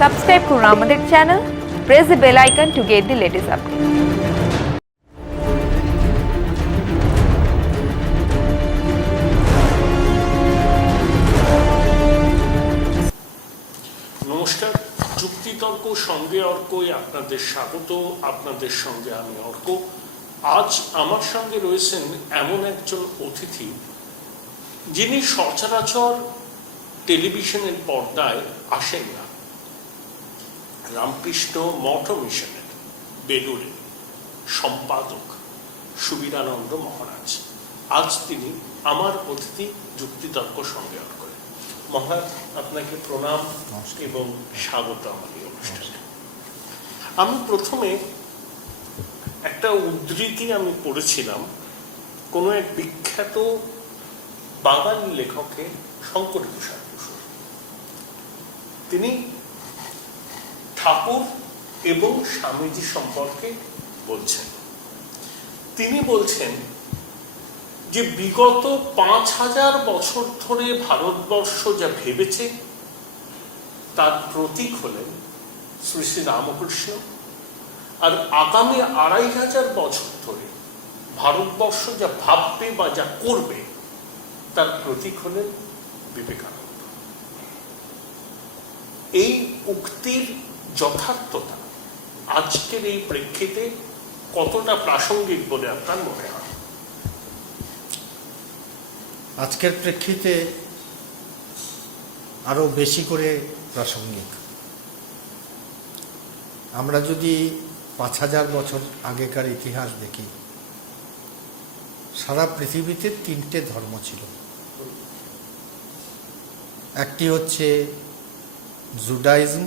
Subscribe করুন আমাদের channel, press the bell icon to get the latest update. নমস্কার, যুক্তিতর্ক সঙ্গে অর্কই আপনাদের স্বাগত। আপনাদের সঙ্গে আমি অর্ক। আজ আমার সঙ্গে রয়েছেন এমন একজন অতিথি যিনি সচরাচর টেলিভিশনের পর্দায় আসেন না। রামকৃষ্ণ মঠ মিশনের বেলুড়ে সম্পাদক সুবীরানন্দ মহারাজ। আজ তিনি আমার অতিথি যুক্তিতর্ক সঙ্গে অর্ক। মহারাজ, আপনাকে প্রণাম এবং স্বাগত আমার এই অনুষ্ঠানে। আমি প্রথমে একটা উদ্ধৃতি আমি পড়েছিলাম কোনো এক বিখ্যাত বাঙালি লেখকের, শঙ্কর প্রসাদ বসুর। তিনি ঠাকুর এবং স্বামীজি সম্পর্কে বলছেন। তিনি বলছেন যে বিগত ৫,০০০ বছর ধরে ভারতবর্ষ যা ভেবেছে তার প্রতীক হলেন শ্রী শ্রী রামকৃষ্ণ, আর আগামী ২৫০০ বছর ধরে ভারতবর্ষ যা ভাববে বা যা করবে তার প্রতীক হলেন বিবেকানন্দ। এই উক্তির যথার্থতা আজকের এই প্রেক্ষিতে কতটা প্রাসঙ্গিক বলে আপনার মনে হয়? আজকের প্রেক্ষিতে আরও বেশি করে প্রাসঙ্গিক। আমরা যদি ৫,০০০ বছর আগেকার ইতিহাস দেখি, সারা পৃথিবীতে ৩টে ধর্ম ছিল। একটি হচ্ছে জুডাইজম,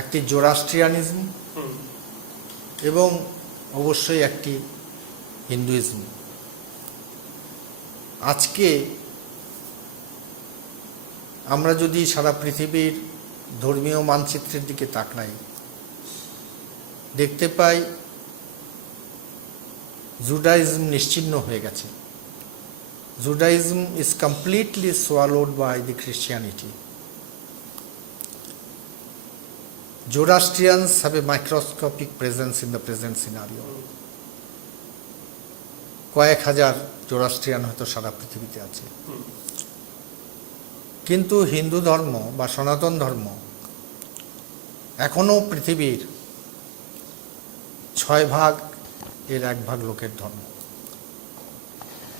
একটি জোরাস্ট্রিয়ানিজম এবং অবশ্যই একটি হিন্দুইজম। আজকে আমরা যদি সারা পৃথিবীর ধর্মীয় মানচিত্রের দিকে তাকাই, দেখতে পাই জুডাইজম নিশ্চিহ্ন হয়ে গেছে। Judaism is completely swallowed by the Christianity. Zoroastrians have a microscopic presence in the present scenario. কয়েক হাজার জোরাস্ট্রিয়ান হয়তো সারা পৃথিবীতে আছে, কিন্তু হিন্দু ধর্ম বা সনাতন ধর্ম এখনো পৃথিবীর ৬ ভাগ এর ১ ভাগ লোকের ধর্ম।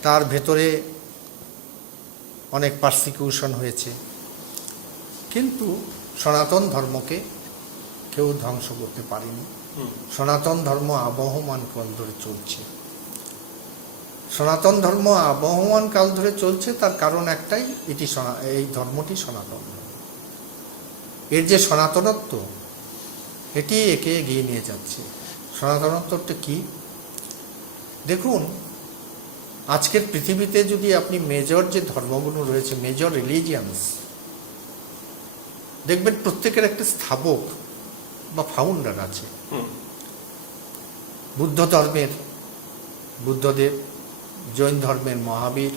তার ভেতরে অনেক পারসিকিউশন হয়েছে, কিন্তু সনাতন ধর্মকে কেউ ধ্বংস করতে পারেনি। সনাতন ধর্ম আবহমান কাল ধরে চলছে। সনাতন ধর্ম আবহমান কাল ধরে চলছে, তার কারণ একটাই, এই ধর্মটি সনাতন। এর যে সনাতনত্ব, এটি একে এগিয়ে নিয়ে যাচ্ছে। সনাতনত্বটা কি? দেখুন, আজকের পৃথিবীতে যদি আপনি মেজর যে ধর্মগুলো রয়েছে, মেজর রিলিজিয়ানস, দেখবেন প্রত্যেকের একটা স্থাপক বা ফাউন্ডার আছে। বুদ্ধ ধর্মের বুদ্ধদেব, জৈন ধর্মের মহাবীর,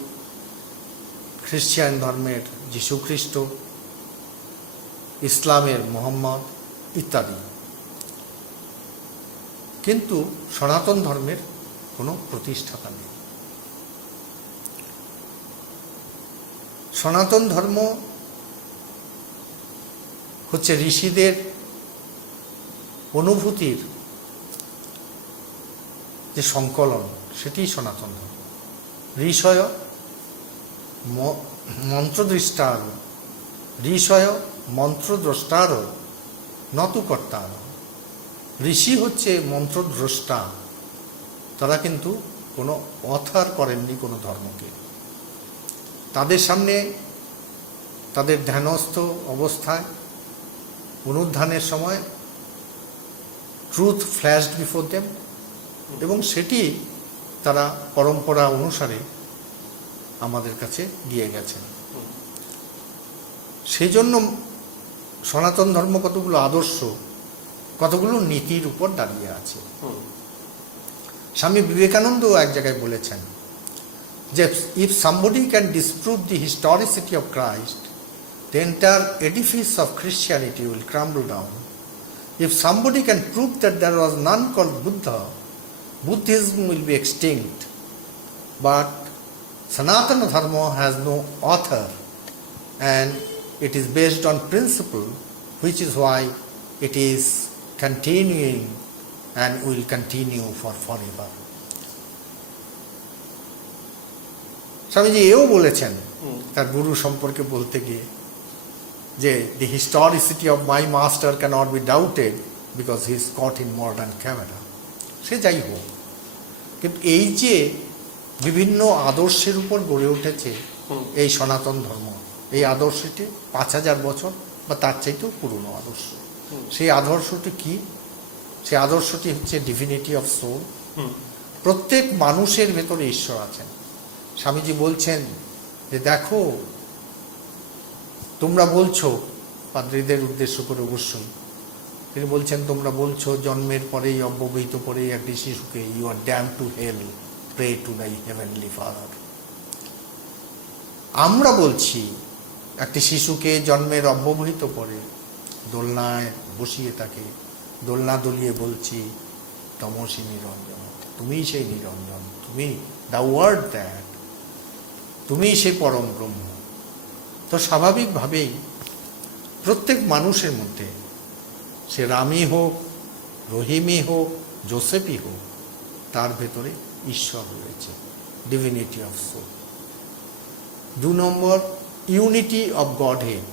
খ্রিস্টান ধর্মের যীশুখ্রিস্ট, ইসলামের মোহাম্মদ ইত্যাদি। কিন্তু সনাতন ধর্মের কোনো প্রতিষ্ঠাতা নেই। সনাতন ধর্ম হচ্ছে ঋষিদের অনুভূতির যে সংকলন, সেটি সনাতন ধর্ম। ঋষয় মন্ত্রদৃষ্টার, ঋষয় মন্ত্রদ্রষ্টার নতু কর্তার। ঋষি হচ্ছে মন্ত্রদ্রষ্টা, তারা কিন্তু কোনো অথার করেননি কোনো ধর্মকে। তাদের সামনে তাদের ধ্যানস্থ অবস্থায় অনুধ্যানের সময় ট্রুথ ফ্ল্যাশড বিফোর দেম, এবং সেটি তারা পরম্পরা অনুসারে আমাদের কাছে দিয়ে গেছেন। সেই জন্য সনাতন ধর্ম কতগুলো আদর্শ, কতগুলো নীতির উপর দাঁড়িয়ে আছে। স্বামী বিবেকানন্দ এক জায়গায় বলেছেন যে if somebody can disprove the historicity of Christ, the entire edifice of Christianity will crumble down. If somebody can prove that there was none called Buddha, Buddhism will be extinct. But Sanatana Dharma has no author, and it is based on principle, which is why it is continuing and will continue for forever. Swamiji এও বলেছেন তার গুরু সম্পর্কে বলতে গিয়ে যে the historicity of my master cannot be doubted because he is caught in modern camera. সে যাই হোক, কিন্তু এই যে বিভিন্ন আদর্শের উপর গড়ে উঠেছে এই সনাতন ধর্ম, এই আদর্শটি 5000 বছর বা তার চাইতেও পুরনো আদর্শ। সেই আদর্শটি কি? সেই আদর্শটি হচ্ছে ডিভিনিটি অফ সোল। প্রত্যেক মানুষের ভেতরে ঈশ্বর আছেন। স্বামীজি বলছেন যে দেখো, তোমরা বলছো, পাদ্রীদের উদ্দেশ্য করে অবশ্যই তিনি বলছেন, তোমরা বলছো জন্মের পরেই অব্যবহিত পরেই একটি শিশুকে you are damn to hell, pray to thy heavenly father. আমরা বলছি একটি শিশুকে জন্মের অব্যবহিত পরে দোলনায় বসিয়ে তাকে দোলনা দলিয়ে বলছি তমসি নিরঞ্জন, তুমিই সেই নিরঞ্জন, তুমি দ্য ওয়ার্ড দ্যাট, তুমিই সেই পরম ব্রহ্ম। তো স্বাভাবিকভাবেই প্রত্যেক মানুষের মধ্যে, সে রামই হোক, রহিমই হোক, জোসেফই হোক, তার ভেতরে ঈশ্বর রয়েছে, divinity of soul. 2 number, unity of godhead.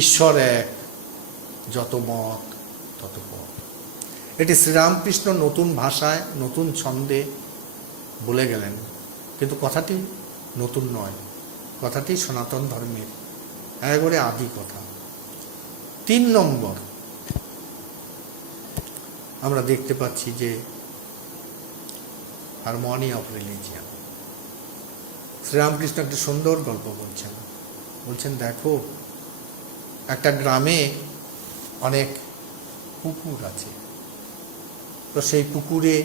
ঈশ্বর এক, যত মত তত পথ। এটি শ্রীরামকৃষ্ণ নতুন ভাষায় নতুন ছন্দে বলে গেলেন, কিন্তু কথাটি নতুন নয়, কথাটি সনাতন ধর্মের একেবারে আদি কথা। 3 নম্বর, আমরা দেখতে পাচ্ছি যে হারমোনি অফ রিলিজিয়ান। শ্রীরামকৃষ্ণ একটা সুন্দর গল্প বলছেন দেখো, একটা গ্রামে অনেক পুকুর আছে, তো সেই পুকুরে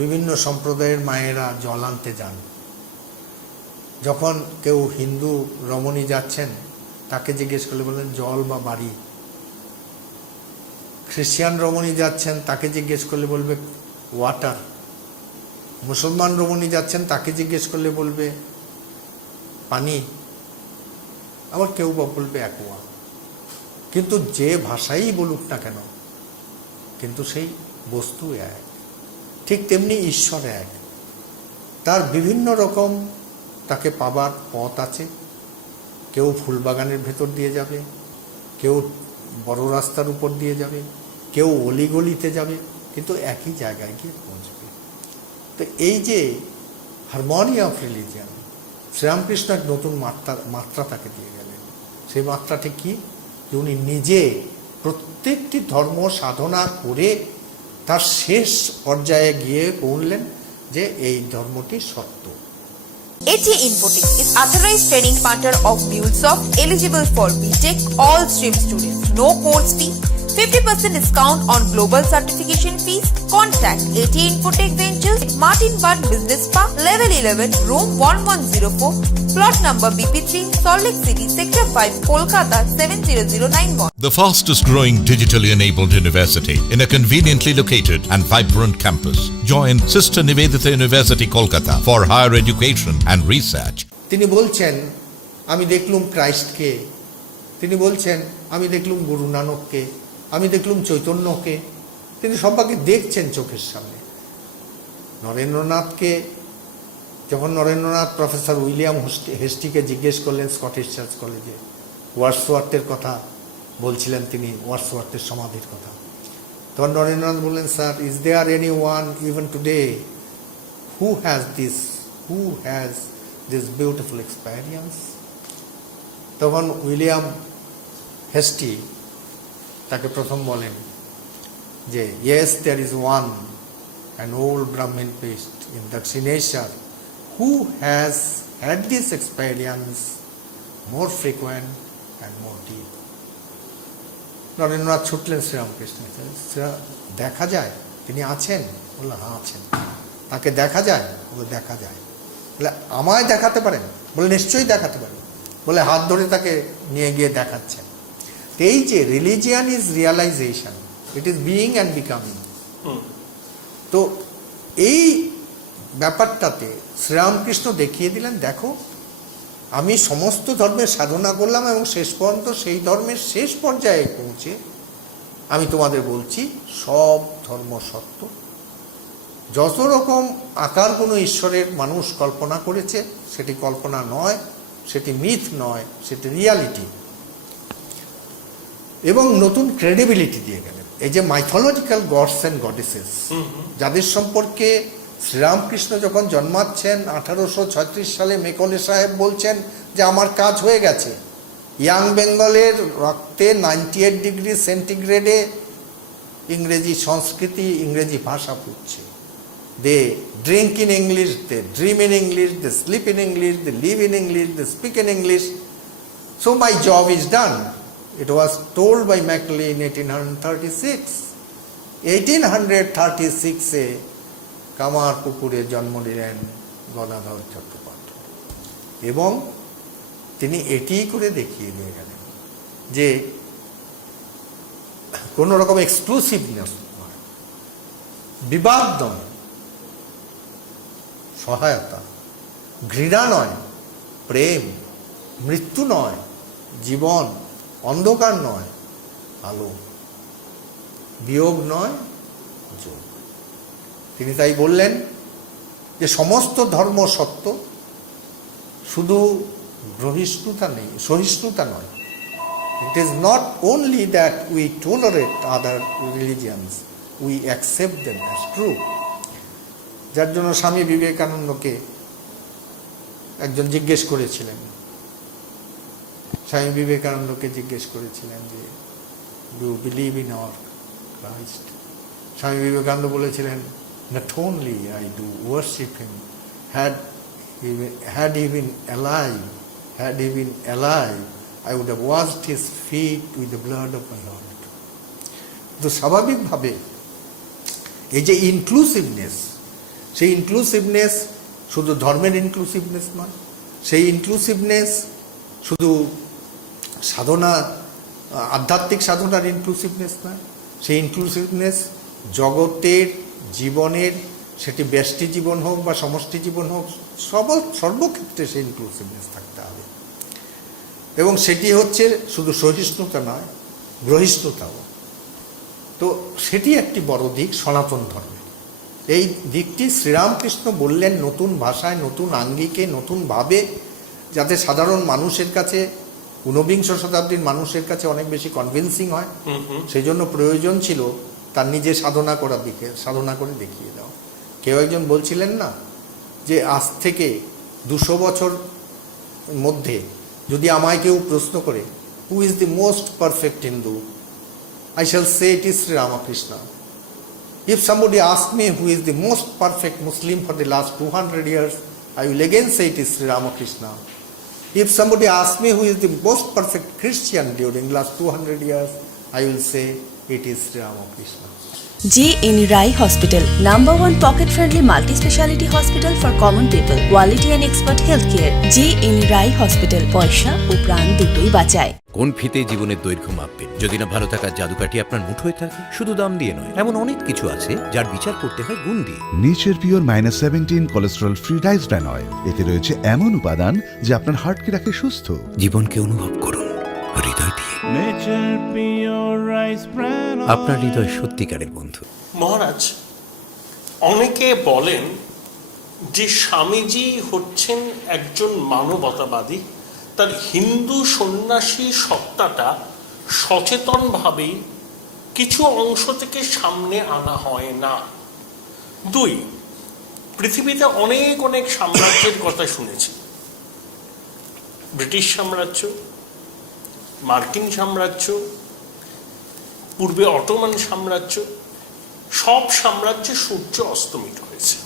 বিভিন্ন সম্প্রদায়ের মায়েরা জল আনতে যান। যখন কেউ হিন্দু রমণী যাচ্ছেন তাকে জিজ্ঞেস করলে বললেন জল বা বাড়ি, খ্রিস্টান রমণী যাচ্ছেন তাকে জিজ্ঞেস করলে বলবে ওয়াটার, মুসলমান রমণী যাচ্ছেন তাকে জিজ্ঞেস করলে বলবে পানি, আবার কেউ বা বলবে অ্যাকোয়া। কিন্তু যে ভাষাই বলুক না কেন, কিন্তু সেই বস্তু এক। ঠিক তেমনি ঈশ্বর এক, তার বিভিন্ন রকম তাকে পাবার পথ আছে। কেউ ফুলবাগানের ভেতর দিয়ে যাবে, কেউ বড় রাস্তার উপর দিয়ে যাবে, কেউ অলিগলিতে যাবে, কিন্তু একই জায়গায় গিয়ে পৌঁছবে। তো এই যে হারমোনি অফ রিলিজিয়ান, শ্রীরামকৃষ্ণ এক নতুন মাত্রা তাকে দিয়ে গেলেন। সেই মাত্রাটি কি? উনি নিজে প্রত্যেকটি ধর্ম সাধনা করে তার শেষ পর্যায়ে গিয়ে পৌঁছলেন যে এই ধর্মটি সত্য। AT Infotech is authorized training partner of MuleSoft, eligible for BTech, all stream students. No course fee, 50% discount on global certification fees. Contact AT Infotech Ventures, Martin Bud Business Park, Level 11, Room 1104, Plot number BP3, Salt Lake City, Sector 5, Kolkata 70091. The fastest growing digitally enabled university in a conveniently located and vibrant campus. Join Sister Nivedita University, Kolkata for higher education and research. তিনি বলছেন আমি দেখলুম ক্রাইস্টকে, তিনি বলছেন আমি দেখলুম গুরু নানককে, আমি দেখলুম চৈতন্যকে, তিনি সবাইকে দেখছেন চোখের সামনে। নরেন্দ্রনাথকে যখন নরেন্দ্রনাথ প্রফেসর উইলিয়াম হেস্টিকে জিজ্ঞেস করলেন স্কটিশ চার্চ কলেজে, ওয়ার্ডসওয়ার্থের কথা বলছিলেন তিনি, ওয়ার্ডসওয়ার্থের সমাধির কথা, তখন নরেন্দ্রনাথ বললেন, sir, is there any one even today who has this beautiful experience? তখন উইলিয়াম হেস্টি তাকে প্রথম বলেন যে yes, there is one, an old Brahmin priest in Dakshineshwar who has had this experience more frequent and more deep. Narendranath ছুটলেন শ্রীরামকৃষ্ণের, দেখা যায় তিনি আছেন? বললো হ্যাঁ আছেন। তাকে দেখা যায়? বলে দেখা যায়। বলে আমায় দেখাতে পারেন? বলে নিশ্চয়ই দেখাতে পারেন। বলে হাত ধরে তাকে নিয়ে গিয়ে দেখাচ্ছেন। তো এই যে religion is realisation, it is being and becoming. তো এই ব্যাপারটাতে শ্রীরামকৃষ্ণ দেখিয়ে দিলেন, দেখো আমি সমস্ত ধর্মের সাধনা করলাম এবং শেষ পর্যন্ত সেই ধর্মের শেষ পর্যায়ে পৌঁছে আমি তোমাদের বলছি সব ধর্ম সত্য। যত রকম আকার কোনো ঈশ্বরের মানুষ কল্পনা করেছে সেটি কল্পনা নয়, সেটি মিথ নয়, সেটি রিয়ালিটি। এবং নতুন ক্রেডিবিলিটি দিয়ে গেলেন। এই যে মাইথোলজিক্যাল গডস অ্যান্ড গডেসেস, যাদের সম্পর্কে শ্রীরামকৃষ্ণ যখন জন্মাচ্ছেন 1836 সালে মেকলে সাহেব বলছেন যে আমার কাজ হয়ে গেছে। ইয়াং বেঙ্গলের রক্তে 98 ডিগ্রি সেন্টিগ্রেডে ইংরেজি সংস্কৃতি, ইংরেজি ভাষা ফুটছে। They drink in English, they dream in English, they sleep in English, they live in English, they speak in English. So my job is done. It was told by Macaulay in 1836. 1836-এ কামারপুকুরে জন্ম নিলেন গদাধর চট্টোপাধ্যায় এবং তিনি এটি করে দেখিয়ে দিয়ে গেলেন যে কোনো রকম এক্সক্লুসিভনেস নয়, বিবাদ নয়, সহায়তা, ঘৃণা নয়, প্রেম, মৃত্যু নয়, জীবন, অন্ধকার নয়, আলো, বিয়োগ নয়, যোগ। তিনি তাই বললেন যে সমস্ত ধর্ম সত্য, শুধু সহিষ্ণুতা নয়। It is not only that we tolerate other রিলিজিয়ানস, we accept them as true. যার জন্য স্বামী বিবেকানন্দকে একজন জিজ্ঞেস করেছিলেন, স্বামী বিবেকানন্দকে জিজ্ঞেস করেছিলেন যে do believe in our Christ. Swami Vivekananda বলেছিলেন, not only I do worship him, had he been alive, I would have washed his feet with the blood of my Lord. তো স্বাভাবিকভাবে এই যে ইনক্লুসিভনেস, সেই ইনক্লুসিভনেস শুধু ধর্মের ইনক্লুসিভনেস নয়, সেই ইনক্লুসিভনেস শুধু সাধনা, আধ্যাত্মিক সাধনার ইনক্লুসিভনেস নয়, সেই ইনক্লুসিভনেস জগতের জীবনের, সেটি ব্যষ্টি জীবন হোক বা সমষ্টি জীবন হোক, সর্বক্ষেত্রে সেই ইনক্লুসিভনেস থাকতে হবে। এবং সেটি হচ্ছে শুধু সহিষ্ণুতা নয়, গ্রহিষ্ণুতাও। তো সেটি একটি বড় দিক সনাতন ধর্মে। এই দিকটি শ্রীরামকৃষ্ণ বললেন নতুন ভাষায়, নতুন আঙ্গিকে, নতুনভাবে, যাতে সাধারণ মানুষের কাছে, ঊনবিংশ শতাব্দীর মানুষের কাছে অনেক বেশি কনভিন্সিং হয়। সেই জন্য প্রয়োজন ছিল তার নিজে সাধনা করে দেখিয়ে দাও। কেউ একজন বলছিলেন না যে আজ থেকে 200 বছর মধ্যে যদি আমায় কেউ প্রশ্ন করে who is the most perfect Hindu, I shall say it is Sri Ramakrishna. If somebody asks me who is the most perfect Muslim for the last 200 years, I will again say it is Sri Ramakrishna. If somebody asks me who is the most perfect Christian during the last 200 years, I will say it is Sri Ramakrishna. J.N. Rai Hospital, #1 pocket-friendly multi-speciality hospital for common people. Quality and expert healthcare. J.N. Rai Hospital, পয়সা ও প্রাণ দুটোই বাঁচায়। কোন ফিতে জীবনের দৈর্ঘ্য মাপবেন? যদি না ভালো থাকার জাদুকাঠি আপনার মুঠোয় থাকে, শুধু দাম দিয়ে নয়, এমন অনেক কিছু আছে যার বিচার করতে হয় গুণ দিয়ে। Nature pure -17 cholesterol free rice bran oil, এতে রয়েছে এমন উপাদান যা আপনার হার্টকে রাখে সুস্থ। জীবনকে অনুভব করুন হৃদয় দিয়ে। আপনার হৃদয় সত্যিকারের বন্ধু। মহারাজ, অনেকে বলেন যে স্বামীজি হচ্ছেন একজন মানবতাবাদী, তার হিন্দু সন্ন্যাসী সত্তাটা সচেতনভাবেই কিছু অংশ থেকে সামনে আনা হয় না। 2, পৃথিবীতে অনেক সাম্রাজ্যের কথা শুনেছি। ব্রিটিশ সাম্রাজ্য, মার্কিন সাম্রাজ্য, পূর্বে অটোমান সাম্রাজ্য, সব সাম্রাজ্যে সূর্য অস্তমিত হয়েছে।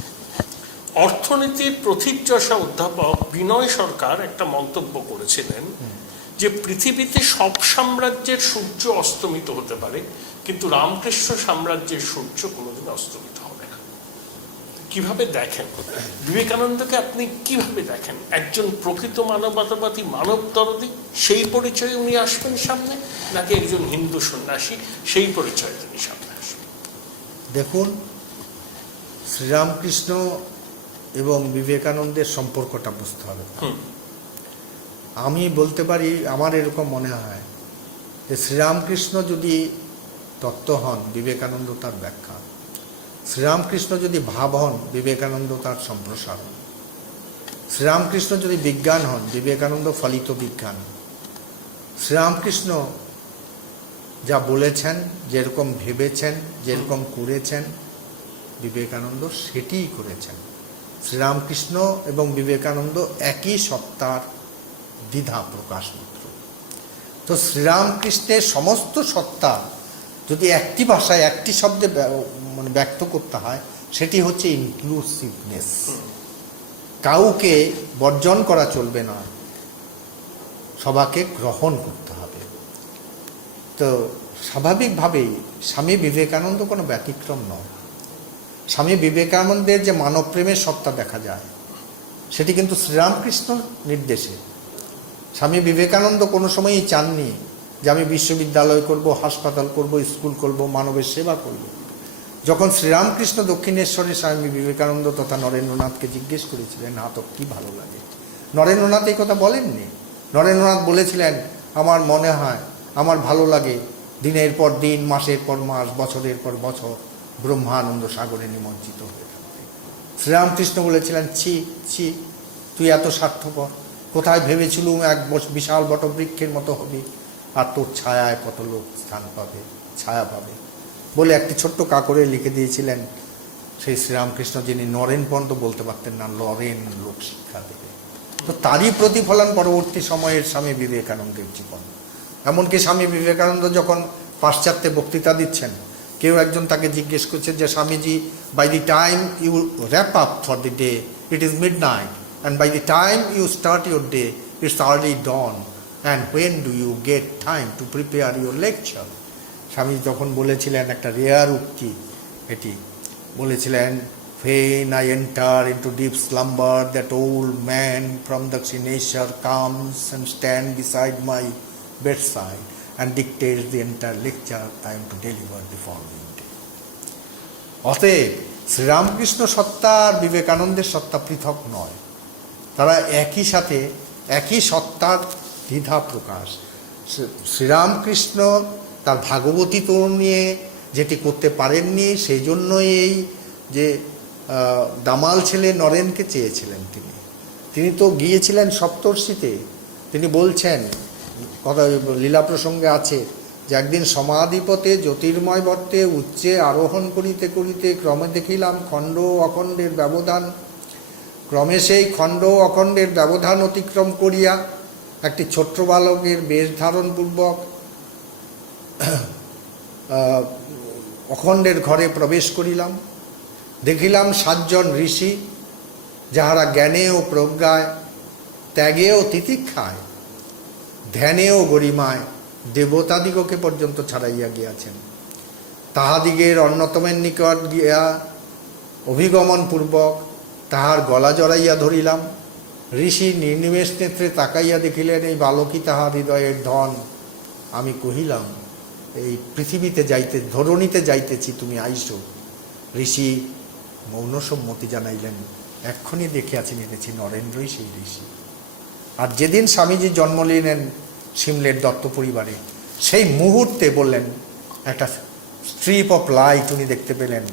অর্থনীতির প্রথিতযশা অধ্যাপক বিনয় সরকার একটা মন্তব্য করেছিলেন যে পৃথিবীতে সব সাম্রাজ্যের সূর্য অস্তমিত হতে পারে, কিন্তু রামকৃষ্ণ সাম্রাজ্যের সূর্য কোনোদিন অস্তমিত হবে না। কিভাবে দেখেন বিবেকানন্দকে? আপনি কিভাবে দেখেন? একজন প্রকৃত মানবতাবাদী, মানবদরদী, সেই পরিচয়ে উনি আসবেন সামনে, নাকি একজন হিন্দু সন্ন্যাসী, সেই পরিচয়ে তিনি সামনে আসবেন? দেখুন, শ্রীরামকৃষ্ণ এবং বিবেকানন্দের সম্পর্কটা বুঝতে হবে। আমি বলতে পারি, আমার এরকম মনে হয় যে শ্রীরামকৃষ্ণ যদি তত্ত্ব হন, বিবেকানন্দ তার ব্যাখ্যা। শ্রীরামকৃষ্ণ যদি ভাব হন, বিবেকানন্দ তার সম্প্রসারণ। শ্রীরামকৃষ্ণ যদি বিজ্ঞান হন, বিবেকানন্দ ফলিত বিজ্ঞান। শ্রীরামকৃষ্ণ যা বলেছেন, যেরকম ভেবেছেন, যেরকম করেছেন, বিবেকানন্দ সেটিই করেছেন। শ্রীরামকৃষ্ণ এবং বিবেকানন্দ একই সত্তার দ্বিধা প্রকাশ মাত্র। তো শ্রীরামকৃষ্ণের সমস্ত সত্তা যদি একটি ভাষায়, একটি শব্দে মানে ব্যক্ত করতে হয়, সেটি হচ্ছে ইনক্লুসিভনেস। কাউকে বর্জন করা চলবে না, সবাকে গ্রহণ করতে হবে। তো স্বাভাবিকভাবেই স্বামী বিবেকানন্দ কোনো ব্যতিক্রম নয়। স্বামী বিবেকানন্দের যে মানবপ্রেমের সত্তা দেখা যায়, সেটি কিন্তু শ্রীরামকৃষ্ণ নির্দেশে। স্বামী বিবেকানন্দ কোনো সময়ই চাননি যে আমি বিশ্ববিদ্যালয় করব, হাসপাতাল করব, স্কুল করব, মানবের সেবা করব। যখন শ্রীরামকৃষ্ণ দক্ষিণেশ্বরে স্বামী বিবেকানন্দ তথা নরেন্দ্রনাথকে জিজ্ঞেস করেছিলেন, "হ্যাঁ, তো কী ভালো লাগে?" নরেন্দ্রনাথ এই কথা বলেননি। নরেন্দ্রনাথ বলেছিলেন, "আমার মনে হয়, আমার ভালো লাগে দিনের পর দিন, মাসের পর মাস, বছরের পর বছর ব্রহ্মানন্দ সাগরে নিমজ্জিত হয়ে থাকতে।" শ্রীরামকৃষ্ণ বলেছিলেন, "ছি ছি, তুই এত স্বার্থপর। কোথায় ভেবেছিলুম এক বিশাল বটবৃক্ষের মতো হবি, আর তোর ছায়ায় কত লোক স্থান পাবে, ছায়া পাবে" বলে একটি ছোট্ট কাকরে লিখে দিয়েছিলেন সেই শ্রীরামকৃষ্ণ, যিনি নরেন পর্যন্ত বলতে পারতেন না, লরেন লোক শিক্ষা দেবে। তো তারই প্রতিফলন পরবর্তী সময়ের স্বামী বিবেকানন্দের জীবন। এমনকি স্বামী বিবেকানন্দ যখন পাশ্চাত্যে বক্তৃতা দিচ্ছেন, কেউ একজন তাকে জিজ্ঞেস করছে যে, "Swamiji, by the time you wrap up for the day, it is midnight, and by the time you start your day, it's early dawn, and when do you get time to prepare your lecture?" স্বামী তখন বলেছিলেন একটা rare উক্তি, এটি বলেছিলেন, "When I enter into deep slumber, that old man from Dakshineshwar comes and stand beside my bedside and dictates the entire lecture I am to deliver the following day." অতএব শ্রীরামকৃষ্ণ সত্তা আর বিবেকানন্দের সত্তা পৃথক নয়, তারা একই সাথে একই সত্তার দ্বিধা প্রকাশ। শ্রীরামকৃষ্ণ তার ভাগবতী তো নিয়ে যেটি করতে পারেননি, সেই জন্যই এই যে দামাল ছেলে নরেনকে চেয়েছিলেন। তিনি তো গিয়েছিলেন সপ্তর্ষিতে। তিনি বলছেন, কথা লীলা প্রসঙ্গে আছে, যে একদিন সমাধিপথে জ্যোতির্ময় বর্তে উচ্চে আরোহণ করিতে করিতে ক্রমে দেখিলাম খণ্ড অখণ্ডের ব্যবধান। ক্রমে সেই খণ্ড অখণ্ডের ব্যবধান অতিক্রম করিয়া একটি ছোট্ট বালকের বেশ ধারণপূর্বক অখণ্ডের ঘরে প্রবেশ করিলাম। দেখিলাম 7 জন ঋষি, যাহারা জ্ঞানে ও প্রজ্ঞায়, ত্যাগে ও তিতিক্ষায়, ধ্যানে ও গরিমায় দেবতাদিগকে পর্যন্ত ছাড়াইয়া গিয়াছেন। তাহাদিগের অন্যতমের নিকট গিয়া অভিগমনপূর্বক তাহার গলা জড়াইয়া ধরিলাম। ঋষি নির্নিমেষ নেত্রে তাকাইয়া দেখিলেন, এই বালকই তাহার হৃদয়ের ধন। আমি কহিলাম, এই পৃথিবীতে যাইতে, ধরণীতে যাইতেছি, তুমি আইসো। ঋষি মৌন সম্মতি জানাইলেন। এক্ষুনি দেখিয়াছি, নিতেছি নরেন্দ্রই সেই ঋষি। আর যেদিন স্বামীজি জন্ম নিলেন সিমলের দত্ত পরিবারে, সেই মুহূর্তে বললেন, একটা স্ট্রিপ অফ লাইট উনি দেখতে পেলেন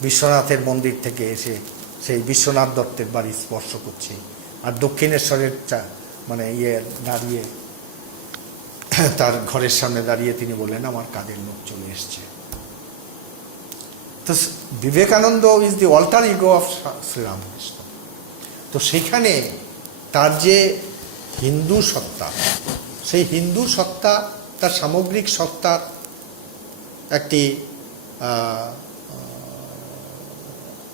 বিশ্বনাথের মন্দির থেকে এসে সেই বিশ্বনাথ দত্তের বাড়ি স্পর্শ করছে। আর দক্ষিণেশ্বরের দাঁড়িয়ে, তার ঘরের সামনে দাঁড়িয়ে তিনি বললেন, আমার কাজের লোক চলে এসছে। তো Vivekananda is the alter ego of Sri Ramakrishna. তো সেখানে তার যে হিন্দু সত্তা, সেই হিন্দু সত্তা তার সামগ্রিক সত্তার একটি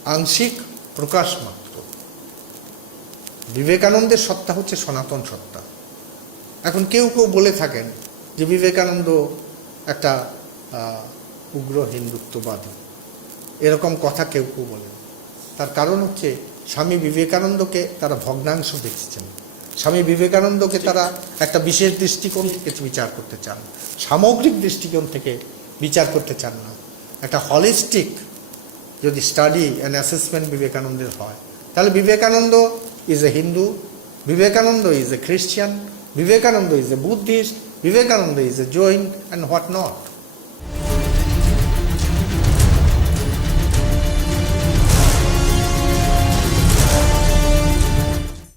আংশিক প্রকাশ মাত্র। বিবেকানন্দের সত্তা হচ্ছে সনাতন সত্তা। এখন কেউ কেউ বলে থাকেন যে বিবেকানন্দ একটা উগ্র হিন্দুত্ববাদী, এরকম কথা কেউ কেউ বলেন। তার কারণ হচ্ছে স্বামী বিবেকানন্দকে তারা ভগ্নাংশ দেখছেন। স্বামী বিবেকানন্দকে তারা একটা বিশেষ দৃষ্টিকোণ থেকে বিচার করতে চান, সামগ্রিক দৃষ্টিকোণ থেকে বিচার করতে চান না। একটা হলিস্টিক যদি স্টাডি অ্যান্ড অ্যাসেসমেন্ট বিবেকানন্দের হয়, তাহলে Vivekananda is a Hindu, Vivekananda is a Christian, Vivekananda is a Buddhist, Vivekananda is a Jain and what not.